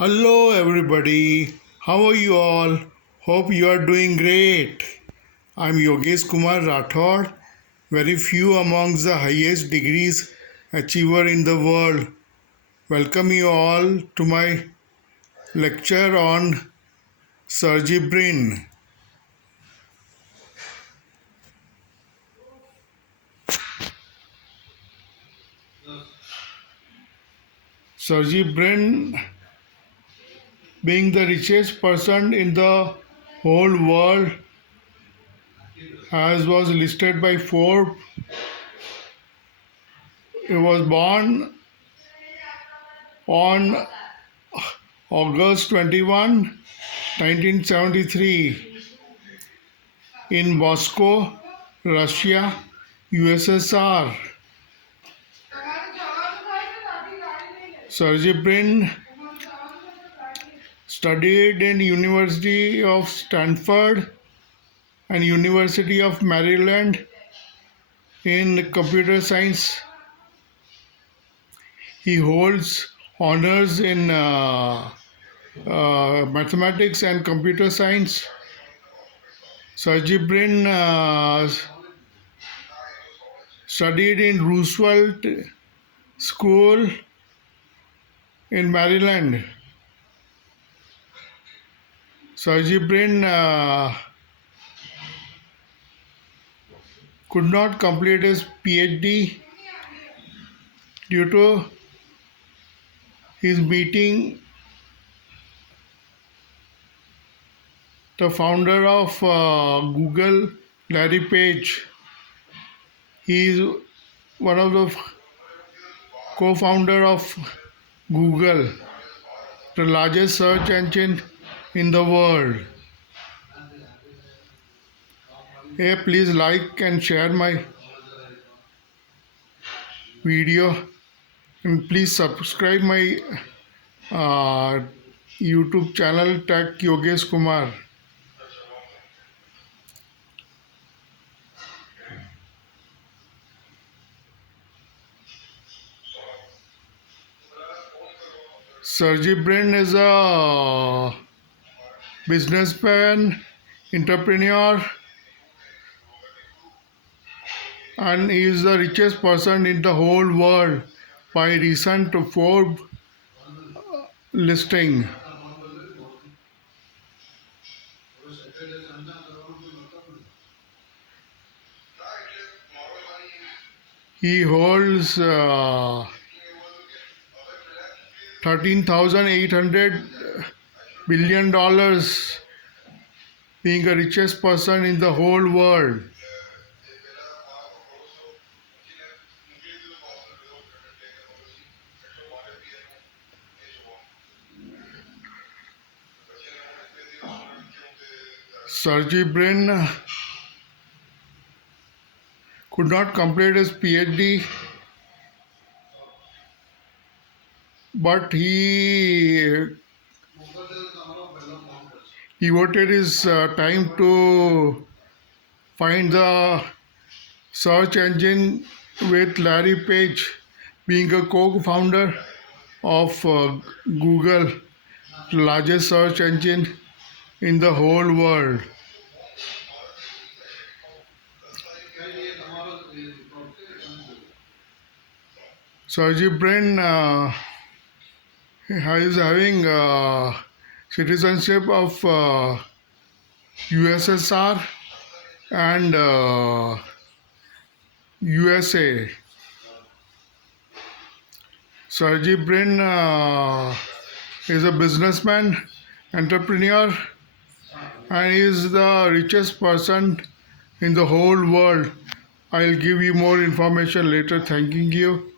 Hello, everybody. How are you all? Hope you are doing great. I'm Yogeshkumar.Rathod. Very few amongst the highest degrees achiever in the world. Welcome you all to my lecture on SERGEY BRIN. SERGEY BRIN, being the richest person in the whole world, as was listed by Forbes. He was born on August 21, 1973 in Moscow, Russia, USSR. Sergey Brin studied in University of Stanford and University of Maryland in computer science. He holds honors in mathematics and computer science. Sergey Brin studied in Roosevelt School in Maryland. Sergey Brin could not complete his PhD due to his meeting the founder of Google, Larry Page. He is one of the co-founder of Google, the largest search engine in the world. Hey, please like and share my video and please subscribe my YouTube channel Tech Yogeshkumar. Sergey Brin is a businessman, entrepreneur, and he is the richest person in the whole world by recent Forbes listing. He holds $13,800 billion, being the richest person in the whole world. Sergey Brin could not complete his PhD, but he devoted his time to find the search engine with Larry Page, being a co-founder of Google, the largest search engine in the whole world. Sergey Brin is having citizenship of USSR and USA. Sergey Brin is a businessman, entrepreneur, and is the richest person in the whole world. I'll give you more information later. Thanking you.